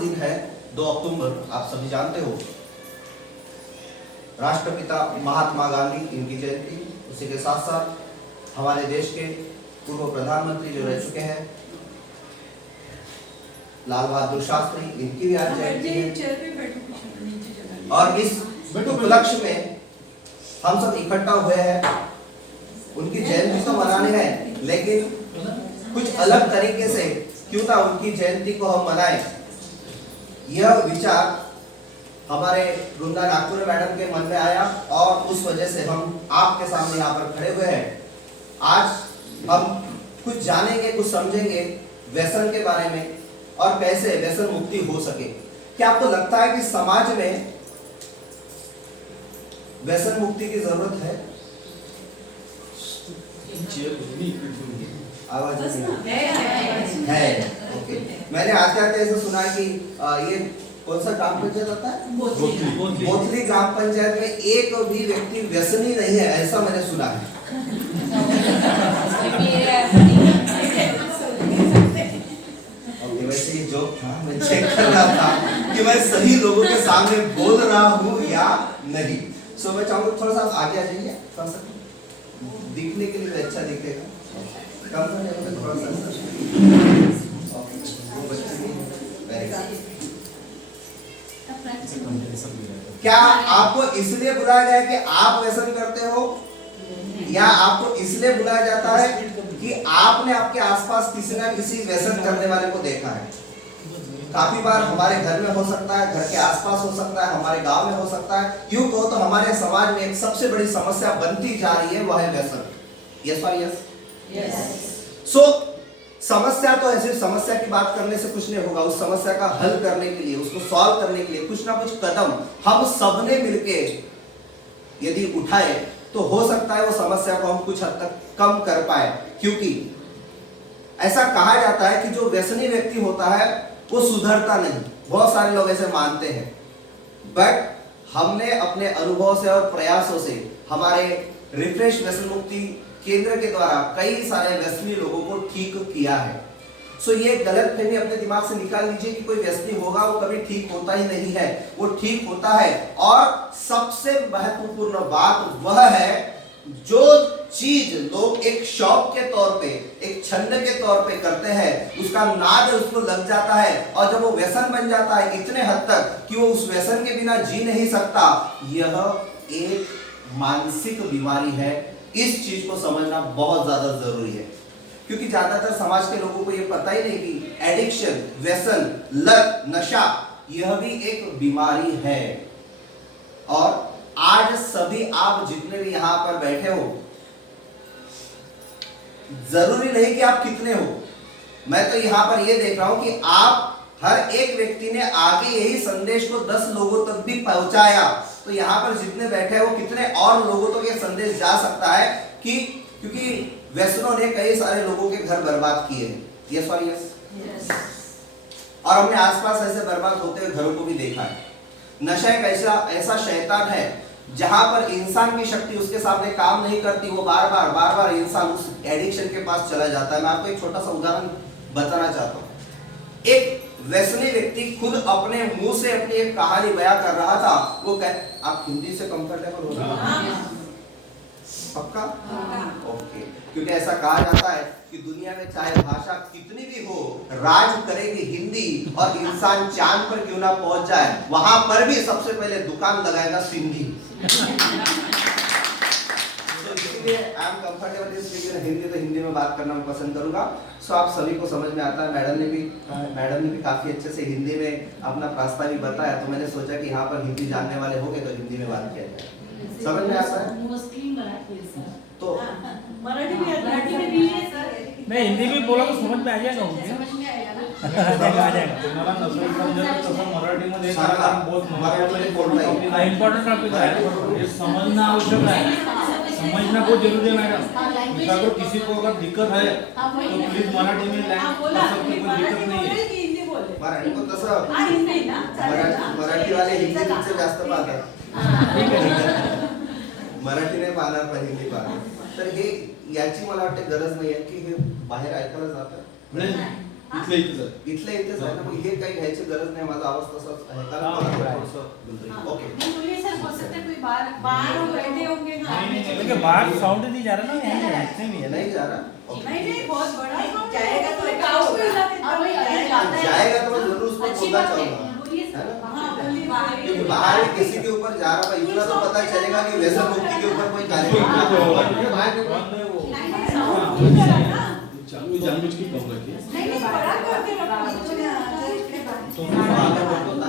दिन है 2 अक्टूबर, आप सभी जानते हो राष्ट्रपिता महात्मा गांधी इनकी जयंती। उसी के साथ साथ हमारे देश के पूर्व प्रधानमंत्री जो रह चुके हैं लाल बहादुर शास्त्री, इनकी भी आज जयंती है। और इस उपलक्ष्य में हम सब इकट्ठा हुए हैं। उनकी जयंती तो मनाने हैं, लेकिन कुछ अलग तरीके से क्यों ना उनकी जयंती को हम मनाएं। यह विचार हमारे वृंदा नागपुर मैडम के मन में आया और उस वजह से हम आपके सामने यहाँ पर खड़े हुए हैं। आज हम कुछ जानेंगे, कुछ समझेंगे व्यसन के बारे में और कैसे व्यसन मुक्ति हो सके। क्या आपको लगता है कि समाज में व्यसन मुक्ति की जरूरत है? आवाज है। ओके, मैंने आते आते ऐसा सुना कि ये कौन सा ग्राम पंचायत होता है? बोथली ग्राम पंचायत में एक भी व्यक्ति व्यसनी नहीं है, ऐसा मैंने सुना है। ओके, वैसे ये जोक था, मैं चेक कर रहा था कि मैं सही लोगों के सामने बोल रहा हूँ या नहीं। सो मैं चाहूँगा थोड़ा सा आगे आ जाइए, थोड़ा सा दिखने के लिए अच्छा दिखेगा। कंफर्टेबल थोड़ा सा। क्या आपको इसलिए बुलाया गया है कि आप व्यसन करते हो, या आपको इसलिए बुलाया जाता है कि आपने आपके आसपास किसी ना किसी व्यसन करने वाले को देखा है? काफी बार हमारे घर में हो सकता है, घर के आसपास हो सकता है, हमारे गांव में हो सकता है। यूं कहो तो हमारे समाज में एक सबसे बड़ी समस्या बनती जा रही है, वह है व्यसन। यस और यस? सो समस्या तो ऐसे समस्या की बात करने से कुछ नहीं होगा। उस समस्या का हल करने के लिए, उसको सॉल्व करने के लिए कुछ ना कुछ कदम हम सबने मिलके यदि उठाए तो हो सकता है वो समस्या को हम कुछ हद तक कम कर पाए। क्योंकि ऐसा कहा जाता है कि जो व्यसनी व्यक्ति होता है वो सुधरता नहीं। बहुत सारे लोग ऐसे मानते हैं, बट हमने अपने अनुभव से और प्रयासों से हमारे रिफ्रेश व्यसन मुक्ति केंद्र के द्वारा कई सारे व्यसनी लोगों को ठीक किया है। सो ये गलतफहमी अपने दिमाग से निकाल लीजिए कि कोई व्यसनी होगा वो कभी ठीक होता ही नहीं है, वो ठीक होता है। और सबसे महत्वपूर्ण बात वह है, जो चीज लोग एक शौक के तौर पे, एक छंद के तौर पे करते हैं, उसका नाद उसको लग जाता है और जब वो व्यसन बन जाता है इतने हद तक कि वो उस व्यसन के बिना जी नहीं सकता, यह एक मानसिक बीमारी है। इस चीज को समझना बहुत ज्यादा जरूरी है, क्योंकि ज्यादातर समाज के लोगों को यह पता ही नहीं कि एडिक्शन, व्यसन, लत, नशा यह भी एक बीमारी है। और आज सभी आप जितने भी यहां पर बैठे हो, जरूरी नहीं कि आप कितने हो, मैं तो यहां पर यह देख रहा हूं कि आप हर एक व्यक्ति ने आगे यही संदेश को 10 लोगों तक भी पहुंचाया। तो यहाँ पर जितने बैठे हैं वो कितने और लोगों तक ये संदेश जा सकता है कि क्योंकि व्यसनों ने कई सारे लोगों के घर बर्बाद किए हैं। यस और यस? और हमने आसपास ऐसे बर्बाद होते हुए घरों को भी देखा है। नशा एक ऐसा शैतान है जहां पर इंसान की शक्ति उसके सामने काम नहीं करती, वो बार बार इंसान उस एडिक्शन के पास चला जाता है। मैं आपको एक छोटा सा उदाहरण बताना चाहता हूँ। एक व्यसनी व्यक्ति खुद अपने मुंह से अपनी एक कहानी बयां कर रहा था। वो आप हिंदी से कंफर्टेबल हो रहे हैं? पक्का? ओके, क्योंकि ऐसा कहा जाता है कि दुनिया में चाहे भाषा कितनी भी हो, राज करेगी हिंदी, और इंसान चांद पर क्यों ना पहुंच जाए, वहां पर भी सबसे पहले दुकान लगाएगा सिंधी। इसलिए I am comfortable in speaking Hindi, तो हिंदी में बात करना मैं पसंद करूंगा। सो आप सभी को समझ में आता है। मैडम ने भी काफी अच्छे से हिंदी में अपना प्रास्ताव भी बताया, तो मैंने सोचा कि यहाँ पर हिंदी जानने वाले होंगे तो हिंदी में बात किया जाए। समझ में आता है? मोस्टली मराठी है सर। तो मराठी में भी है सर। नहीं, हिंदी में बोला तो समझ में आ जाएगा। समझ में आएगा ना? आ जाएगा। तुम्हाला नसेल समजत तसं मराठीमध्ये सांगा. बहुत मराठीमध्ये बोलता येईल. हा इम्पॉर्टंट टॉपिक है, ये समझना आवश्यक है, समझना बहुत जरूरी है मैडम। अगर किसी को अगर दिक्कत है तो प्लीज मराठी में कोई दिक्कत नहीं है। मराठी को तसं मराठी वाले हिंदीपेक्षा जास्त पाहतात. ठीक है. मराठी नाही पाहणार पण हिंदी पाहणार. तर हे याची मला वाटते गरज नाही आहे की हे बाहेर ऐकायला जातं. इथल्या इथेच आहे. इथल्या इथेच आहे ना, मग हे काही घ्यायची गरज नाही, माझा आवाज तसाच आहे कारण हाँ, मला right. थोडंसं ओके नहीं तो ये सर हो सकता है कोई बाहर वो बैठे होंगे ना। लेकिन बाहर साउंड नहीं जा रहा ना, यहाँ ऐसे भी है ना। नहीं जा रहा ओके। नहीं बहुत बड़ा जाएगा तो एक गाँव होगा। को इलाके हाँ, वही में जाएगा। जाएगा तो मैं जरूर उसको अच्छी बोलना बात है, चाहूंगा बोलिए है सर। ना? हाँ, बोलिए बाहर क्योंकि बाहर ही किसी के ऊपर जा रहा है, इतना तो पता चलेगा कि व्यसन मुक्ति के ऊपर कोई कार्यक्रम हाँ, हो रहा है। बंद है वो। नहीं नहीं साउंड नहीं कर रहा ना। चालू आहे, जानबूज की कम रखी. नहीं नहीं बड़ा करके रखो।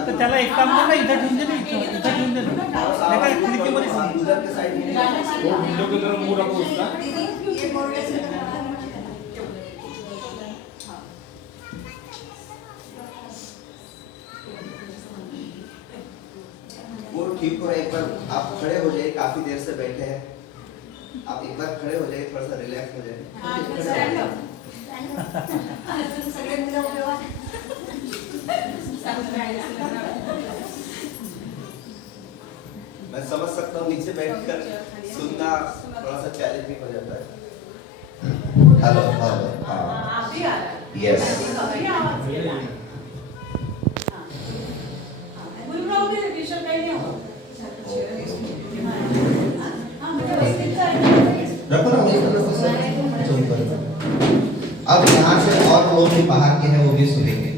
तर त्याला एक काम कर ना, इथं ठेवून दे ना, इथं ठेवून दे ना. नाही का खिडकीमध्ये उधर के साइड में वो विंडो के तरफ मुंह रखो उसका. ये बोर्ड से वो ठीक करो, एक बार आप खड़े हो जाइए, काफी देर से बैठे हैं, आप एक बार खड़े हो जाइए, थोड़ा सा रिलैक्स हो जाइए। हाँ, स्टैंड अप। सगळे मुलं उभे व्हा. मैं समझ सकता हूँ नीचे बैठकर सुनना थोड़ा सा चैलेंजिंग हो जाता है। हेलो हेलो हाँ आप भी आ रहा है। यस अभी आवाज दे रहा है। हाँ। हाँ, बोल रहा हूँ कि टी-शर्ट पहने हो। हाँ, मुझे बस दिखता है। रखो ना वहीं पर रखो सर जोन पर। अब यहाँ से और लोग भी बाहर के हैं वो भी सुनेंगे।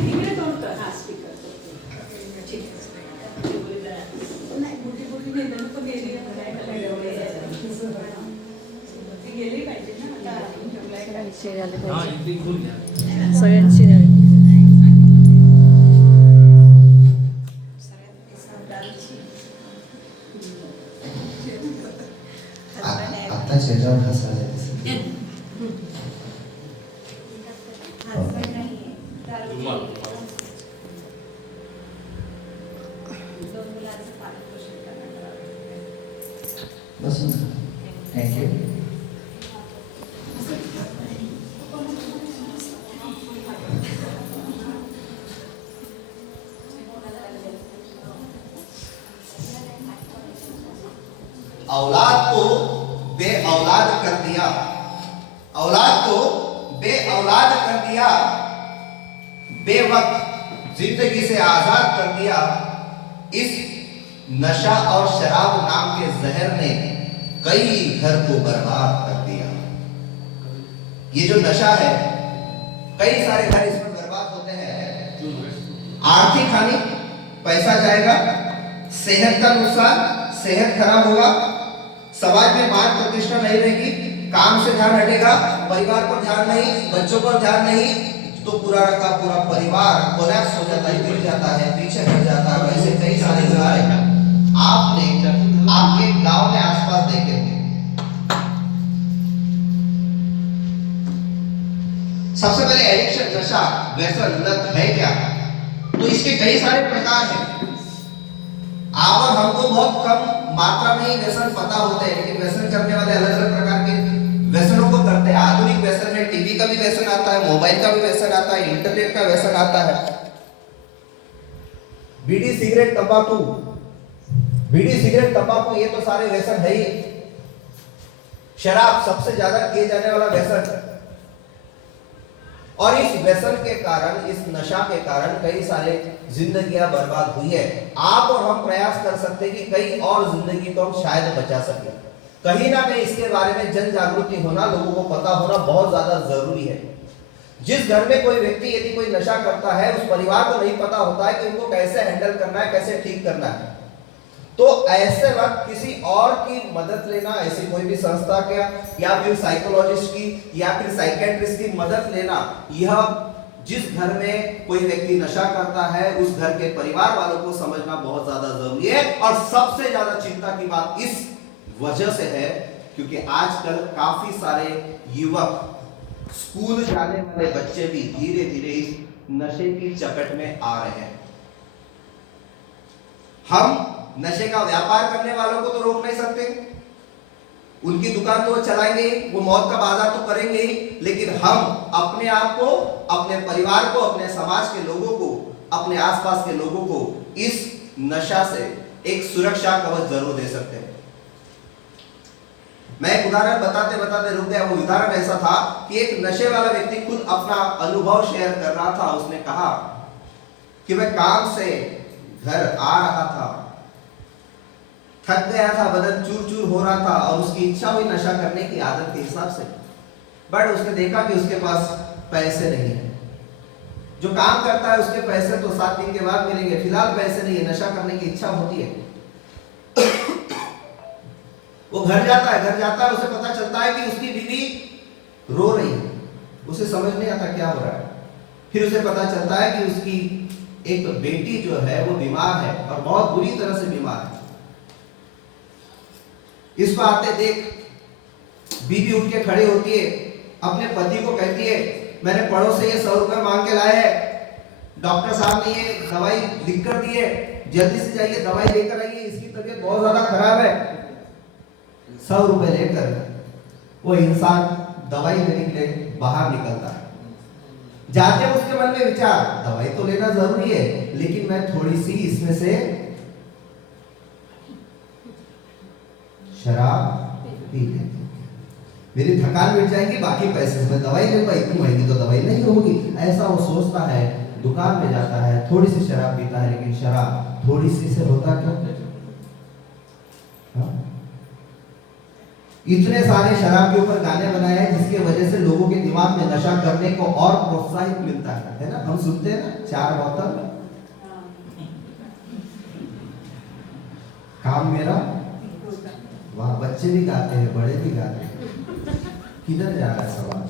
तिकडे तोंड कर. हाँ, स्पीकर. ठीक है. नाही, मोठी नेत्यांना पण गेली आहे. ती गेली पाहिजे ना आता ठेवलाय का? हाँ, इथे इथून घ्या. सगळ्यांची नवीन आता चेहरा हंसा है हसबंड नाहीये. रुमाल. दोन मुलांचं पालनपोषण करण्यात बस थैंक यू। औलाद को बे औलाद कर दिया, औलाद को बे औलाद कर दिया, बेवक्त जिंदगी से आजाद कर दिया। इस नशा और शराब नाम के जहर ने कई घर को बर्बाद कर दिया। ये जो नशा है, कई सारे घर इसमें बर्बाद होते हैं। आर्थिक हानि, पैसा जाएगा, सेहत का नुकसान, सेहत खराब होगा, समाज में मान प्रतिष्ठा नहीं रहेगी, काम से ध्यान हटेगा, परिवार पर ध्यान नहीं, बच्चों पर ध्यान नहीं, तो पूरा का पूरा परिवार कोलैप्स हो जाता है, गिर जाता है, पीछे हट जाता है। ऐसे कई सारे उदाहरण आपने आपके गांव में आसपास देखे होंगे। सबसे पहले एडिक्शन, नशा, व्यसन, लत है क्या? तो इसके कई सारे प्रकार हैं। आप और हमको बहुत कम मात्रा में ही व्यसन पता होते हैं, लेकिन व्यसन करने वाले अलग अलग प्रकार के व्यसनों को करते हैं। आधुनिक व्यसन में टीवी का भी व्यसन आता है, मोबाइल का भी व्यसन आता है, इंटरनेट का व्यसन आता है, बीड़ी सिगरेट तंबाकू, बीड़ी सिगरेट तंबाकू ये तो सारे व्यसन है ही। शराब सबसे ज्यादा किए जाने वाला व्यसन। और इस व्यसन के कारण, इस नशा के कारण कई सारे जिंदगियां बर्बाद हुई है। आप और हम प्रयास कर सकते हैं कि कई और जिंदगी को हम शायद बचा सकें। कहीं ना कहीं इसके बारे में जन जागृति होना, लोगों को पता होना बहुत ज्यादा जरूरी है। जिस घर में कोई व्यक्ति यदि कोई नशा करता है, उस परिवार को नहीं पता होता है कि उनको कैसे हैंडल करना है, कैसे ठीक करना है। तो ऐसे वक्त किसी और की मदद लेना, ऐसी कोई भी संस्था का या फिर साइकोलॉजिस्ट की या फिर साइकेट्रिस्ट की मदद लेना, यह जिस घर में कोई व्यक्ति नशा करता है उस घर के परिवार वालों को समझना बहुत ज्यादा जरूरी है। और सबसे ज्यादा चिंता की बात इस वजह से है क्योंकि आजकल काफी सारे युवक, स्कूल जाने वाले बच्चे भी धीरे धीरे इस नशे की चपेट में आ रहे हैं। हम नशे का व्यापार करने वालों को तो रोक नहीं सकते, उनकी दुकान तो वो चलाएंगे, वो मौत का बाजार तो करेंगे ही, लेकिन हम अपने आप को, अपने परिवार को, अपने समाज के लोगों को, अपने आसपास के लोगों को इस नशा से एक सुरक्षा कवच जरूर दे सकते हैं। मैं एक उदाहरण बताते बताते रुक गया। वो उदाहरण ऐसा था कि एक नशे वाला व्यक्ति खुद अपना अनुभव शेयर कर रहा था। उसने कहा कि मैं काम से घर आ रहा था, थक गया था, बदन चूर चूर हो रहा था और उसकी इच्छा हुई नशा करने की आदत के हिसाब से, बट उसने देखा कि उसके पास पैसे नहीं है। जो काम करता है उसके पैसे तो 7 दिन के बाद मिलेंगे, फिलहाल पैसे नहीं है, नशा करने की इच्छा होती है। वो घर जाता है, उसे पता चलता है कि उसकी बीवी रो रही है। उसे समझ नहीं आता क्या हो रहा है। फिर उसे पता चलता है कि उसकी एक बेटी जो है वो बीमार है और बहुत बुरी तरह से बीमार है। इसको आते देख बीवी उठ के खड़ी होती है, अपने पति को कहती है मैंने पड़ोस से ये 100 रुपए मांग के लाए हैं, डॉक्टर साहब ने ये दवाई लिख कर दी है, जल्दी से जाइए दवाई लेकर आइए, इसकी तबीयत बहुत ज्यादा खराब है। 100 रुपए लेकर वो इंसान दवाई लेने के लिए बाहर निकलता है। जाते उसके मन में विचार, दवाई तो लेना जरूरी है, लेकिन मैं थोड़ी सी इसमें से शराब पी लेती हूं, मेरी थकान मिट जाएगी, बाकी पैसे में दवाई लूंगा, इतनी महंगी तो दवाई नहीं होगी। ऐसा वो सोचता है, दुकान में जाता है, थोड़ी सी शराब पीता है, लेकिन शराब थोड़ी सी से होता क्यों? इतने सारे शराब के ऊपर गाने बनाए हैं जिसके वजह से लोगों के दिमाग में नशा करने को और प्रोत्साहित मिलता है ना। हम सुनते हैं ना 4 बोतल काम मेरा, वहां बच्चे भी गाते हैं, बड़े भी गाते हैं। किधर जा रहा है समाज?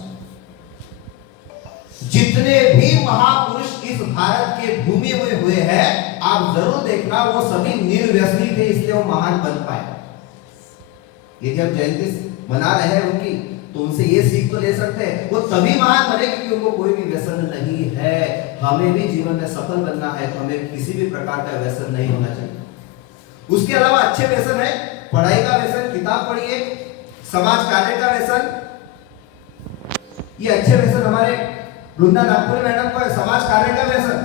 जितने भी महापुरुष इस भारत के भूमि में हुए हैं, आप जरूर देखना वो सभी निर्व्यसनी थे, इसलिए वो महान बन पाए। यदि हम जयंती मना रहे हैं उनकी, तो उनसे ये सीख तो ले सकते हैं, वो तभी महान बने क्योंकि उनको कोई भी व्यसन नहीं है। हमें भी जीवन में सफल बनना है तो हमें किसी भी प्रकार का व्यसन नहीं होना चाहिए। उसके अलावा अच्छे व्यसन है, पढ़ाई का व्यसन, किताब पढ़िए, समाज कार्य का व्यसन, ये अच्छे व्यसन हमारे वृंदा नागपुरी मैडम को है, समाज कार्य का व्यसन।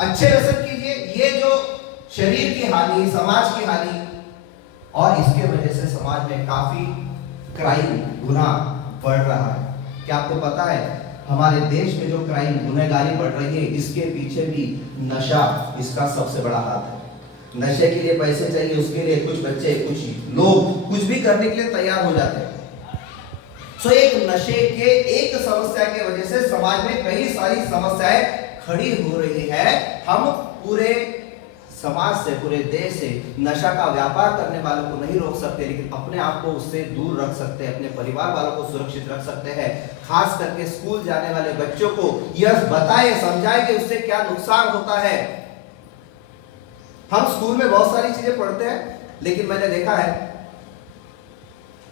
अच्छे व्यसन कीजिए। ये जो शरीर की हानि, समाज की हानि, और इसके वजह से समाज में काफी क्राइम, गुनाह बढ़ रहा है। क्या आपको पता है हमारे देश में जो क्राइम, गुनहगारी बढ़ रही है, इसके पीछे भी नशा इसका सबसे बड़ा हाथ है। नशे के लिए पैसे चाहिए, उसके लिए कुछ बच्चे, कुछ लोग कुछ भी करने के लिए तैयार हो जाते हैं। सो एक नशे के एक समस्या की वजह से समाज में कई सारी समस्याएं खड़ी हो रही है। हम पूरे समाज से, पूरे देश से नशा का व्यापार करने वालों को नहीं रोक सकते, लेकिन अपने आप को उससे दूर रख सकते हैं, अपने परिवार वालों को सुरक्षित रख सकते हैं। खास करके स्कूल जाने वाले बच्चों को यह बताएं, समझाएं कि उससे क्या नुकसान होता है। हम स्कूल में बहुत सारी चीजें पढ़ते हैं, लेकिन मैंने देखा है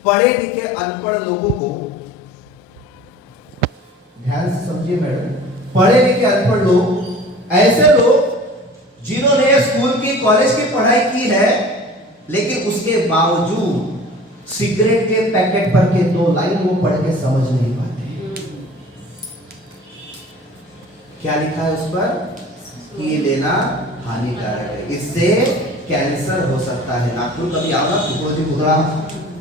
पढ़े लिखे अनपढ़ लोगों को, ध्यान से समझिए मैडम, पढ़े लिखे अनपढ़ लोग ऐसे लोग जिन्होंने स्कूल की, कॉलेज की पढ़ाई की है, लेकिन उसके बावजूद सिगरेट के पैकेट पर के 2 लाइन वो पढ़ के समझ नहीं पाते। क्या लिखा है उस पर? कि ये लेना हानिकारक है, इससे कैंसर हो सकता है। नागपुर कभी आओ ना, भुगोल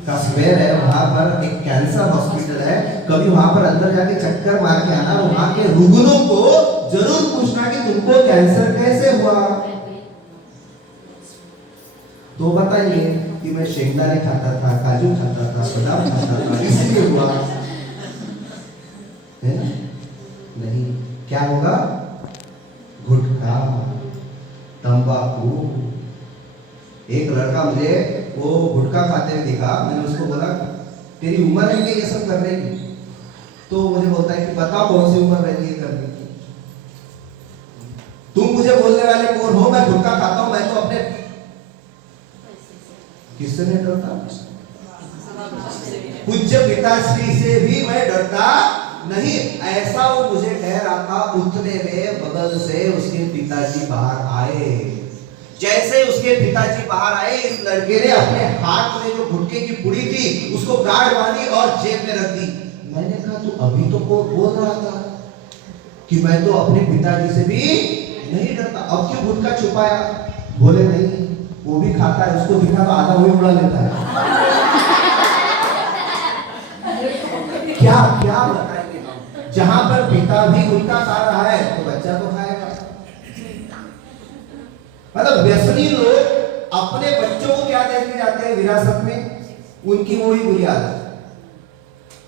का स्क्वायर है, वहां पर एक कैंसर हॉस्पिटल है, कभी वहां पर अंदर जाके चक्कर मार के आना, वहां के रुग्णों को जरूर पूछना कि तुमको कैंसर कैसे हुआ। तो बताइए कि मैं शेंगदाने खाता था, काजू खाता था, बादाम खाता था, इसलिए हुआ है ना? नहीं, क्या होगा? गुटखा, तंबाकू। एक लड़का मुझे वो गुटखा खाते हुए दिखा, मैंने उसको बोला तेरी उम्र है कि ये सब करने की? तो मुझे बोलता है कि बताओ कौन सी उम्र रहती है करने की? तुम मुझे बोलने वाले कौन हो? मैं गुटखा खाता हूं, मैं तो अपने किससे नहीं डरता? पूज्य पिताश्री से भी मैं डरता नहीं। ऐसा वो मुझे कह रहा था, उतने में बगल से उसके पिताजी बाहर आए। जैसे उसके पिताजी बाहर आए, इस लड़के ने अपने हाथ में जो गुटखे की पुड़ी थी उसको गाड़ बांधी और जेब में रख दी। मैंने कहा तू अभी तो बोल रहा था कि मैं तो अपने पिताजी से भी नहीं डरता, अब क्यों गुटखा छुपाया? बोले नहीं, वो भी खाता है, उसको दिखा तो आधा वही उड़ा लेता है। क्या क्या बताएंगे हम? जहां पर पिता भी उल्टा खा रहा है तो बच्चा तो खाएगा। मतलब व्यसनी लोग अपने बच्चों को क्या देके जाते हैं विरासत में? उनकी वही बुरी आदत,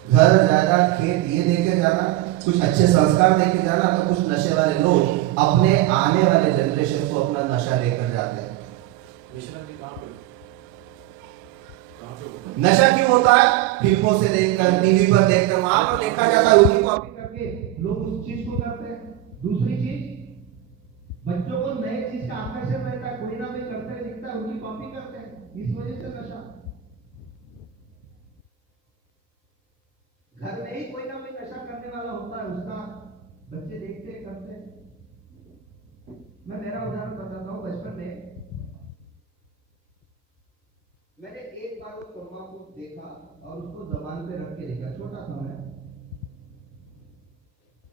घर जायदाद खेत ये देके जाना, कुछ अच्छे संस्कार देके जाना, तो कुछ नशे वाले लोग अपने आने वाले जनरेशन को अपना नशा लेकर जाते हैं। नशा क्यों होता है? फिल्मों से देखकर, टीवी पर देखकर, वहां पर देखा जाता है, उनकी कॉपी करके लोग उस चीज को करते हैं। दूसरी चीज, बच्चों को नए चीज का आकर्षण रहता है, कोई ना कोई करते हुए दिखता है, उनकी कॉपी करते हैं, इस वजह से नशा। घर में ही कोई ना कोई नशा करने वाला होता है, उसका बच्चे देखते हैं, करते हैं। मैं मेरा उदाहरण बताता हूँ। बचपन में मैंने एक बार वो तंबाकू देखा और उसको जबान पे रख के देखा, छोटा था मैं।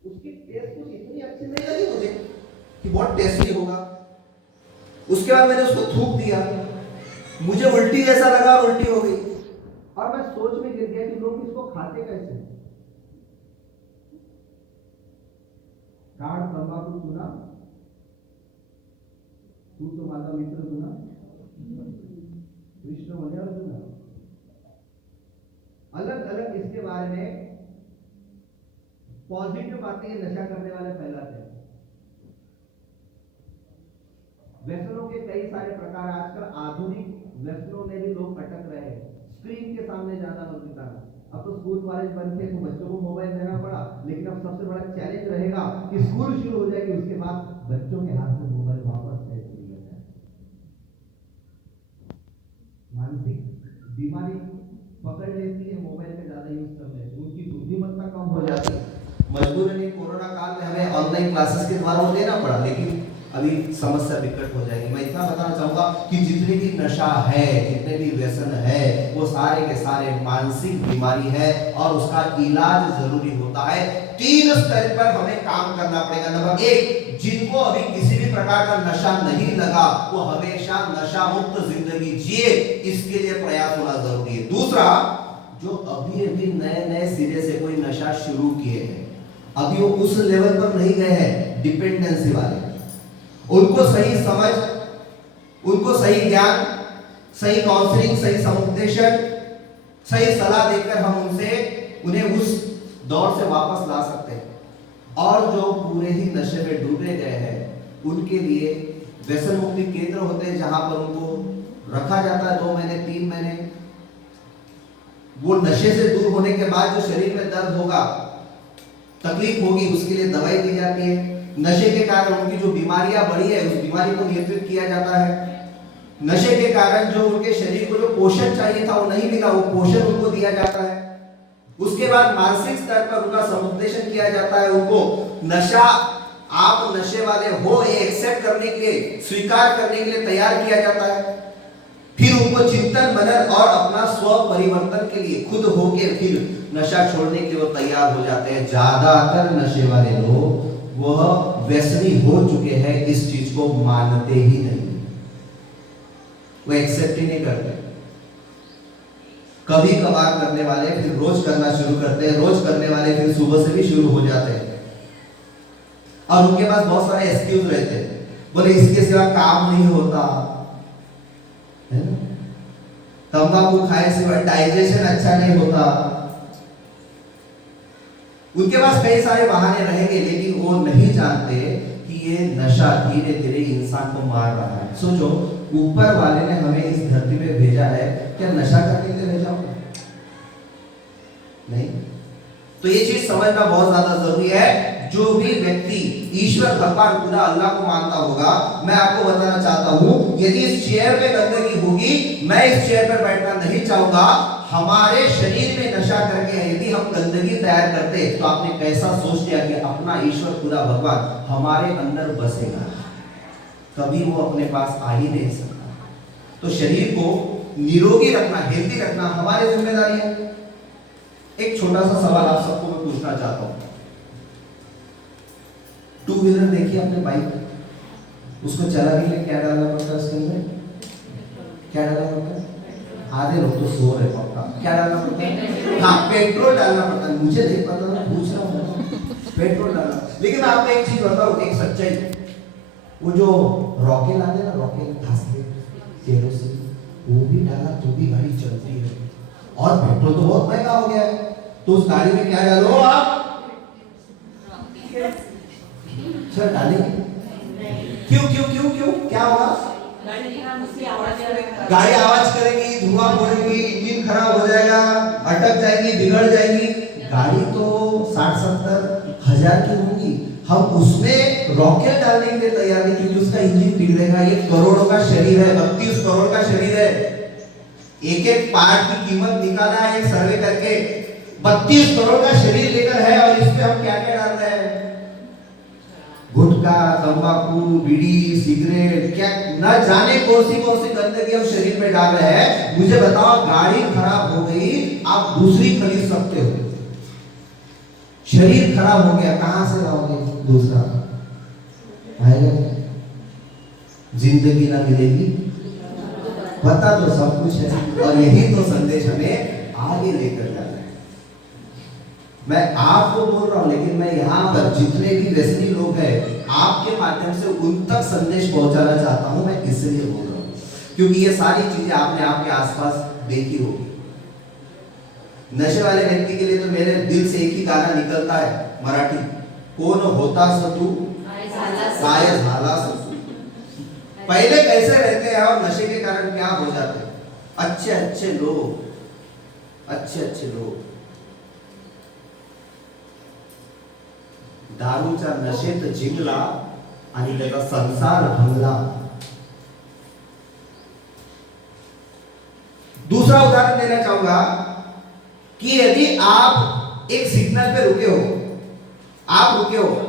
उसकी टेस्ट कुछ इतनी अच्छी नहीं लगी मुझे कि बहुत टेस्टी होगा। उसके बाद मैंने उसको थूक दिया, मुझे उल्टी जैसा लगा, उल्टी हो गई और मैं सोच में गिर गया कि लोग इसको खाते कैसे। गाढ़ तंबाकू सुना, तू तो माता मित्र सुना, कृष्ण वगैरह सुना, अलग अलग इसके बारे में पॉजिटिव बातें नशा करने वाले फैलाते हैं। व्यसनों के कई सारे प्रकार, आजकल आधुनिक व्यसनों में भी लोग अटक रहे हैं। स्क्रीन के सामने ज्यादा वक्त बिताना। अब तो स्कूल कॉलेज बंद थे तो बच्चों को मोबाइल देना पड़ा, लेकिन अब सबसे बड़ा चैलेंज रहेगा कि स्कूल शुरू हो जाएगी, उसके बाद बच्चों के हाथ में मोबाइल वापस कैसे लिया जाए। मानसिक बीमारी पकड़ लेती है, मोबाइल में ज्यादा यूज करने से उनकी बुद्धिमत्ता कम हो जाती है। मजबूरन कोरोना काल में हमें ऑनलाइन क्लासेस के द्वारा वो देना पड़ा, लेकिन अभी समस्या विकट हो जाएगी। मैं इतना बताना चाहूंगा कि जितने भी नशा है, जितने भी व्यसन है, वो सारे के सारे मानसिक बीमारी है और उसका इलाज जरूरी होता है। 3 स्तर पर हमें काम करना पड़ेगा। नंबर 1, जिनको अभी किसी भी प्रकार का नशा नहीं लगा वो हमेशा नशा मुक्त जिंदगी जिए, इसके लिए प्रयास होना जरूरी है। दूसरा, जो अभी अभी नए नए सिरे से कोई नशा शुरू किए हैं, अभी वो उस लेवल पर नहीं गए हैं डिपेंडेंसी वाले, उनको सही समझ, उनको सही ज्ञान, सही काउंसलिंग, सही समुपदेशन, सही सलाह देकर हम उन्हें उस दौर से वापस ला सकते हैं। और जो पूरे ही नशे में डूबे गए हैं उनके लिए व्यसन मुक्ति केंद्र होते हैं, जहां पर उनको रखा जाता है 2 महीने 3 महीने। वो नशे से दूर होने के बाद जो शरीर में दर्द होगा, तकलीफ होगी, उसके लिए दवाई दी जाती है। नशे के कारण उनकी जो बीमारियां बढ़ी है उस बीमारी को नियंत्रित किया जाता है। नशे के कारण जो उनके शरीर को जो पोषण चाहिए था वो नहीं मिला, वो पोषण उनको दिया जाता है। उसके बाद मानसिक स्तर पर उनका समुपदेशन किया जाता है। उनको नशा, आप नशे वाले हो ये एक्सेप्ट करने के लिए, स्वीकार करने के लिए तैयार किया जाता है। फिर उनको चिंतन मनन और अपना स्व परिवर्तन के लिए खुद होके फिर नशा छोड़ने के लिए वो तैयार हो जाते हैं। ज्यादातर नशे वाले लोग वह व्यसनी हो चुके हैं, इस चीज को मानते ही नहीं, वो एक्सेप्ट ही नहीं करते। कभी कभार करने वाले फिर रोज करना शुरू करते हैं, रोज करने वाले फिर सुबह से भी शुरू हो जाते हैं और उनके पास बहुत सारे एक्सक्यूज रहते हैं, बोले इसके सिवा काम नहीं होता, तंबाकू खाए सिवा डाइजेशन अच्छा नहीं होता। उनके पास कई सारे बहाने रहेंगे, लेकिन वो नहीं जानते कि ये नशा धीरे धीरे इंसान को मार रहा है। सोचो, ऊपर वाले ने हमें इस धरती पे भेजा है, क्या नशा करने के लिए भेजा होगा? नहीं। तो ये चीज समझना बहुत ज्यादा जरूरी है। जो भी व्यक्ति ईश्वर भगवान खुदा अल्लाह को मानता होगा, मैं आपको बताना चाहता हूं, यदि इस चेयर पे गंदगी होगी, मैं इस चेयर पर बैठना नहीं चाहूंगा। हमारे शरीर में नशा करके यदि हम गंदगी तैयार करते तो आपने कैसा सोच लिया कि अपना ईश्वर खुदा भगवान हमारे अंदर बसेगा, कभी वो अपने पास आ ही नहीं सकता। तो शरीर को निरोगी रखना, हेल्दी रखना हमारी जिम्मेदारी है। एक छोटा सा सवाल आप सबको मैं पूछना चाहता हूं। 2 व्हीलर देखिए, अपने बाइक, उसको चलाने के लिए क्या डालना पड़ता है उसके अंदर? क्या डालना पड़ता है? आधे लोग तो सो रहे पक्का। क्या डालना पड़ता है? हाँ, पेट्रोल डालना पड़ता है। मुझे नहीं पता, मैं पूछ रहा हूँ। पेट्रोल डालना। लेकिन मैं आपको एक चीज बताऊँ, एक सच्चाई, वो जो रॉकेल आते हैं ना, रॉकेल घासले केरोसिन, वो भी डाला तो भी गाड़ी चलती है। और पेट्रोल तो बहुत महंगा हो गया है, तो उस गाड़ी में क्या डालो आप? सर डालेंगे? क्यों क्यों क्यों क्यों क्या होगा? गाड़ी आवाज करेगी, धुआं उड़ेगी, इंजन खराब हो जाएगा, अटक जाएगी, बिगड़ जाएगी। गाड़ी तो 60-70 हजार की होगी, हम उसमें रॉकेट डालने के लिए तैयार नहीं, क्योंकि उसका इंजन बिगड़ेगा। ये करोड़ों का शरीर है, 32 करोड़ का शरीर है। एक एक पार्ट की कीमत निकाला है एक सर्वे करके, 32 करोड़ का शरीर लेकर है, और इस पे हम क्या क्या डाल रहे हैं? गुटखा, तंबाकू, बीड़ी, सिगरेट, क्या न जाने कौन सी गंदगी हम शरीर में डाल रहे हैं। मुझे बताओ, गाड़ी खराब हो गई, आप दूसरी खरीद सकते हो। शरीर खराब हो गया, कहां से लाओगे दूसरा? आएगा? जिंदगी ना मिलेगी। पता तो सब कुछ है, और यही तो संदेश हमें आगे लेकर जाना है। मैं आपको बोल रहा हूं, लेकिन मैं यहाँ पर जितने भी व्यसनी लोग हैं, आपके माध्यम से उन तक संदेश पहुंचाना चाहता हूं। मैं इसलिए बोल रहा हूं क्योंकि ये सारी चीजें आपने आपके आसपास देखी होगी। नशे वाले व्यक्ति के लिए तो मेरे दिल से एक ही गाना निकलता है मराठी, कोण होता सतू काय झाला सतू। पहले कैसे रहते हैं और नशे के कारण क्या हो जाते हैं? अच्छे अच्छे लोग दारूच्या नशेत जिंकला आणि त्याचा संसार भंगला। दूसरा उदाहरण देना चाहूंगा कि यदि आप एक सिग्नल पे रुके हो,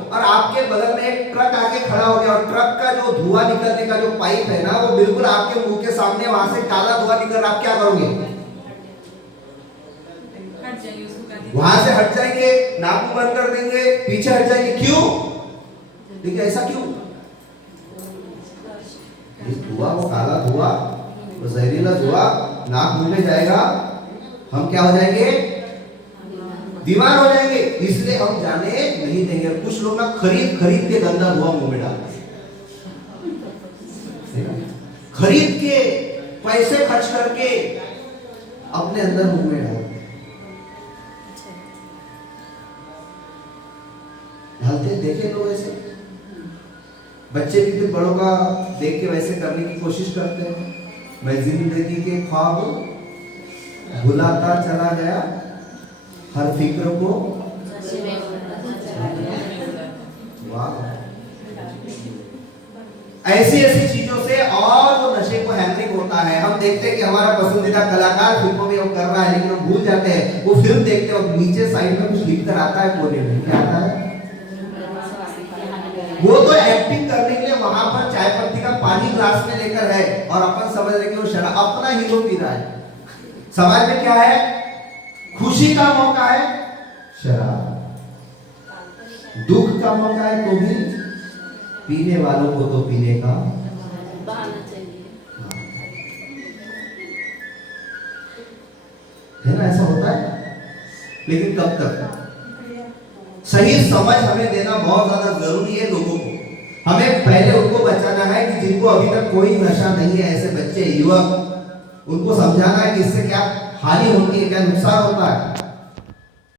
और आपके बगल में एक ट्रक आके खड़ा हो गया, और ट्रक का जो धुआं निकलने का जो पाइप है ना, वो बिल्कुल आपके मुंह के सामने, वहां से काला धुआं निकल रहा, आप क्या करोगे? वहां से हट जाएंगे, नाक बंद कर देंगे, पीछे हट जाएंगे। क्यों? देखिए ऐसा क्यों? इस धुआं, वो काला धुआं, वो जहरीला धुआं नाक मुंह में जाएगा, हम क्या हो जाएंगे? बीमार हो जाएंगे। इसलिए हम जाने नहीं देंगे। कुछ लोग ना खरीद के गंदा धुआं मुंह में डालते हैं, खरीद के पैसे खर्च करके अपने अंदर मुंह में डालते देखे लोग ऐसे। बच्चे भी फिर बड़ों का देख के वैसे करने की कोशिश करते हैं। मैं जिंदगी के ख्वाब भुलाता चला गया, हर फिक्र को। ऐसी चीजों से और वो नशे को हैम्परिंग होता है। हम देखते हैं कि हमारा पसंदीदा कलाकार फिल्मों में वो कर रहा है, लेकिन हम भूल जाते हैं वो फिल्म देखते वक्त नीचे साइड में कुछ लिखकर आता है कोने में। क्या आता है? वो तो एक्टिंग करने के लिए वहां पर चाय पत्ती का पानी ग्लास में लेकर है, और अपन समझ रहे कि वो शराब अपना हीरो पी रहा है। समाज में क्या है? खुशी का मौका है शराब, दुख का मौका है तो भी पीने वालों को तो पीने का बहाना चाहिए है ना, ऐसा होता है। लेकिन कब तक? सही समझ हमें देना बहुत ज्यादा जरूरी है लोगों को। हमें पहले उनको बचाना है कि जिनको अभी तक कोई नशा नहीं है, ऐसे बच्चे, युवक, उनको समझाना है कि इससे क्या हानि होती है, क्या नुकसान होता है।